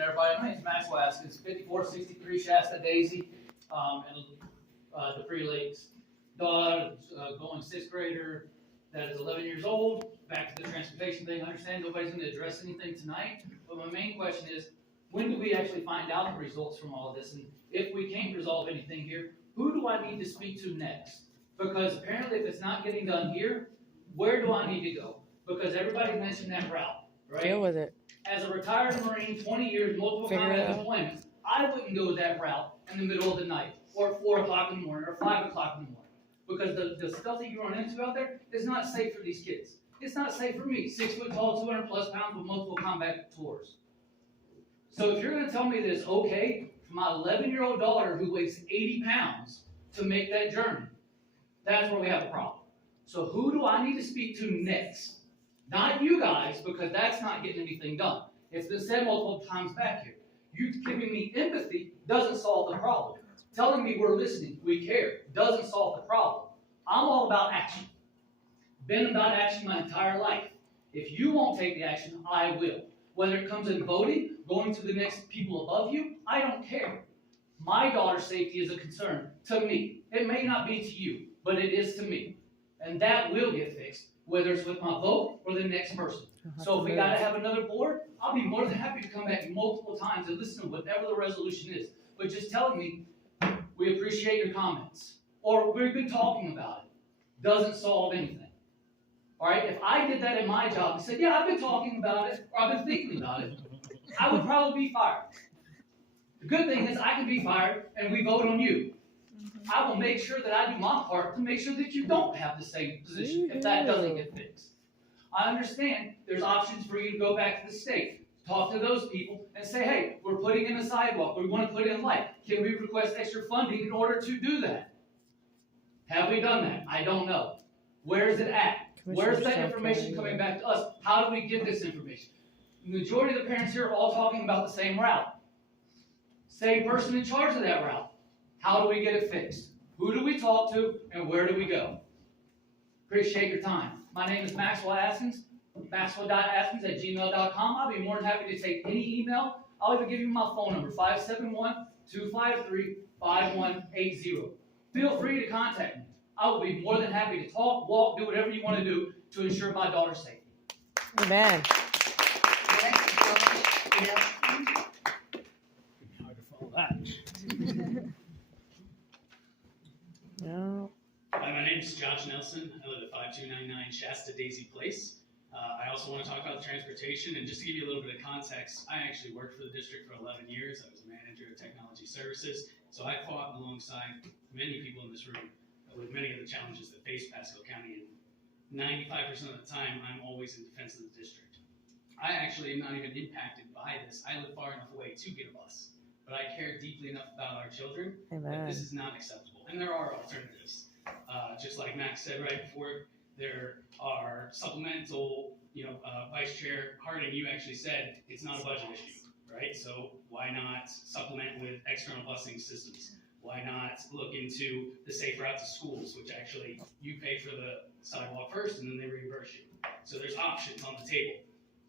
everybody. My name is Maxwell Askins, 5463 Shasta Daisy, in the Free Lakes. Daughter, going 6th grader, that is 11 years old. Back to the transportation thing. I understand nobody's going to address anything tonight, but my main question is, when do we actually find out the results from all of this? And if we can't resolve anything here, who do I need to speak to next? Because apparently if it's not getting done here, where do I need to go? Because everybody mentioned that route, right? Deal with it. As a retired Marine, 20 years, multiple combat deployments, I wouldn't go that route in the middle of the night, or 4 o'clock in the morning, or 5 o'clock in the morning. Because the stuff that you run into out there is not safe for these kids. It's not safe for me, 6 foot tall, 200 plus pounds with multiple combat tours. So if you're going to tell me that it's okay for my 11-year-old daughter who weighs 80 pounds to make that journey, that's where we have a problem. So who do I need to speak to next? Not you guys, because that's not getting anything done. It's been said multiple times back here. You giving me empathy doesn't solve the problem. Telling me we're listening, we care, doesn't solve the problem. I'm all about action. Been about action my entire life. If you won't take the action, I will. Whether it comes in voting, going to the next people above you, I don't care. My daughter's safety is a concern to me. It may not be to you, but it is to me. And that will get fixed, whether it's with my vote or the next person. So if we got to have another board, I'll be more than happy to come back multiple times and listen to whatever the resolution is. But just telling me, we appreciate your comments, or we've been talking about it, doesn't solve anything. All right, if I did that in my job and said, yeah, I've been talking about it, or I've been thinking about it, I would probably be fired. The good thing is I can be fired and we vote on you. I will make sure that I do my part to make sure that you don't have the same position if that doesn't get fixed. I understand there's options for you to go back to the state, talk to those people and say, hey, we're putting in a sidewalk, we want to put in light. Can we request extra funding in order to do that? Have we done that? I don't know. Where is it at? Where's that information coming back to us? How do we get this information? The majority of the parents here are all talking about the same route. Same person in charge of that route. How do we get it fixed? Who do we talk to and where do we go? Appreciate your time. My name is Maxwell Askins, maxwell.askins@gmail.com. I'll be more than happy to take any email. I'll even give you my phone number, 571-253-5180. Feel free to contact me. I will be more than happy to talk, walk, do whatever you want to do to ensure my daughter's safety. Amen. Hard to follow that. No. Hi, my name is Josh Nelson. I live at 5299 Shasta Daisy Place. I also want to talk about the transportation, and just to give you a little bit of context, I actually worked for the district for 11 years. I was a manager of technology services, so I fought alongside many people in this room with many of the challenges that face Pasco County, and 95% of the time, I'm always in defense of the district. I actually am not even impacted by this. I live far enough away to get a bus, but I care deeply enough about our children that this is not acceptable, and there are alternatives. Just like Max said right before, there are supplemental, Vice Chair Harding, you actually said it's not a budget issue, right? So why not supplement with external busing systems? Why not look into the safe route to schools, which actually you pay for the sidewalk first and then they reimburse you. So there's options on the table.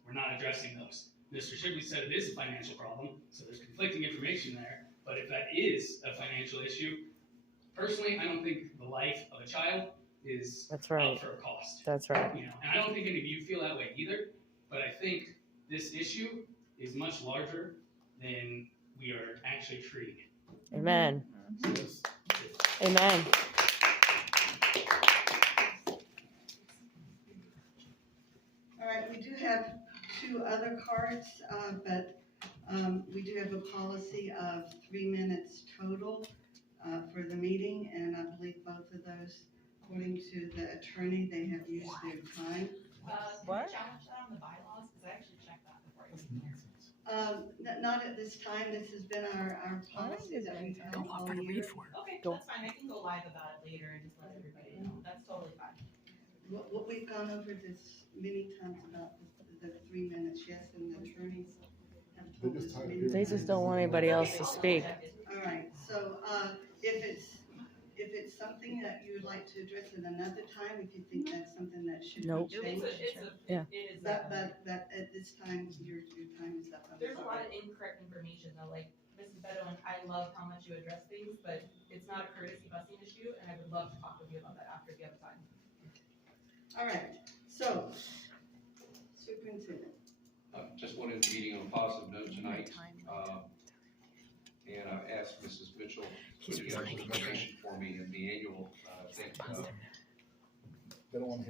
We're not addressing those. Mr. Shibley said it is a financial problem, so there's conflicting information there. But if that is a financial issue, personally, I don't think the life of a child is up for a cost. That's right. And I don't think any of you feel that way either. But I think this issue is much larger than we are actually treating it. Amen. Amen. All right, we do have 2 other cards, but we do have a policy of 3 minutes total for the meeting, and I believe both of those, according to the attorney, they have used their time. What? Can you challenge that on the bylaws? Because I actually checked that before I came here. Not at this time. This has been our policy that we've had all year. Okay, that's fine. I can go live about it later and just let everybody know. That's totally fine. What we've gone over this many times about the 3 minutes, yes, and the attorneys have told us many times. They just don't want anybody else to speak. All right, so if it's something that you would like to address at another time, if you think that's something that should be Nope. changed? Yeah. It is. But at this time, your time is up. I'm There's a lot sorry. of incorrect information though, like Mrs. Bedouin, I love how much you address things, but it's not a courtesy busing issue, and I would love to talk with you about that after if you have time. All right, so, superintendent. Just wanted the meeting on a positive note tonight. And I've asked Mrs. Mitchell to put together some information for me in the annual, I think,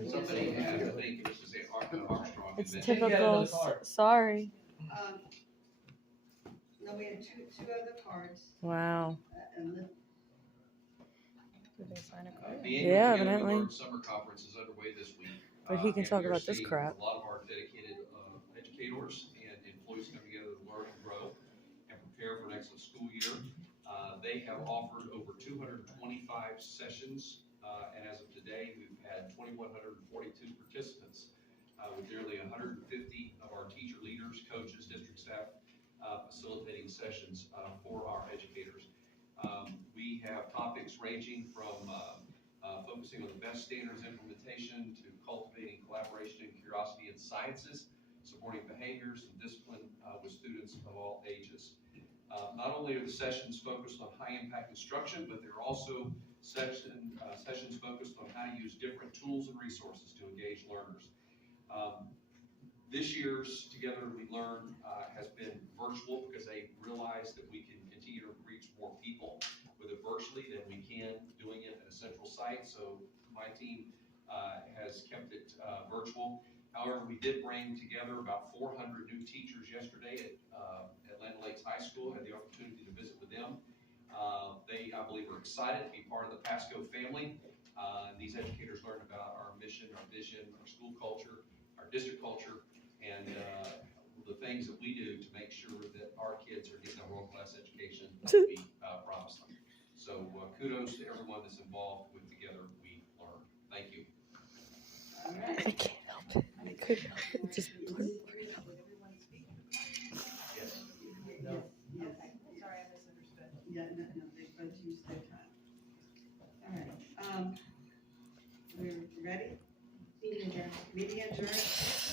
somebody had, I think it was to say Armstrong. It's mentioned- typical. Sorry. No, we had two other cards, Wow. and Did they sign a The card? annual Yeah, Together We evidently. Learn Summer Conference is underway this week. But he can And talk we are about this seeing crap. A lot of our dedicated educators and employees come together to learn and grow and prepare for an excellent school year. They have offered over 225 sessions, and as of today, we've had 2,142 participants, with nearly 150 of our teacher leaders, coaches, district staff, facilitating sessions for our educators. We have topics ranging from focusing on the best standards implementation to cultivating collaboration and curiosity in sciences, supporting behaviors and discipline with students of all ages. Not only are the sessions focused on high-impact instruction, but there are also sessions focused on how to use different tools and resources to engage learners. This year's Together We Learn has been virtual because they realized that we can continue to reach more people with it virtually than we can doing it at a central site. So my team has kept it virtual. However, we did bring together about 400 new teachers yesterday at Land Lakes High School. Had the opportunity to visit with them. They, I believe, are excited to be part of the Pasco family. These educators learned about our mission, our vision, our school culture, our district culture, and the things that we do to make sure that our kids are getting a world-class education that we promise them. So kudos to everyone that's involved with Together We Learn. Thank you. all right. I can't help it. I couldn't help it. Just blurt. Yes. Yes, yes. Sorry, I misunderstood. Yeah, no, they both used their time. All right, we're ready? Meeting adjourned.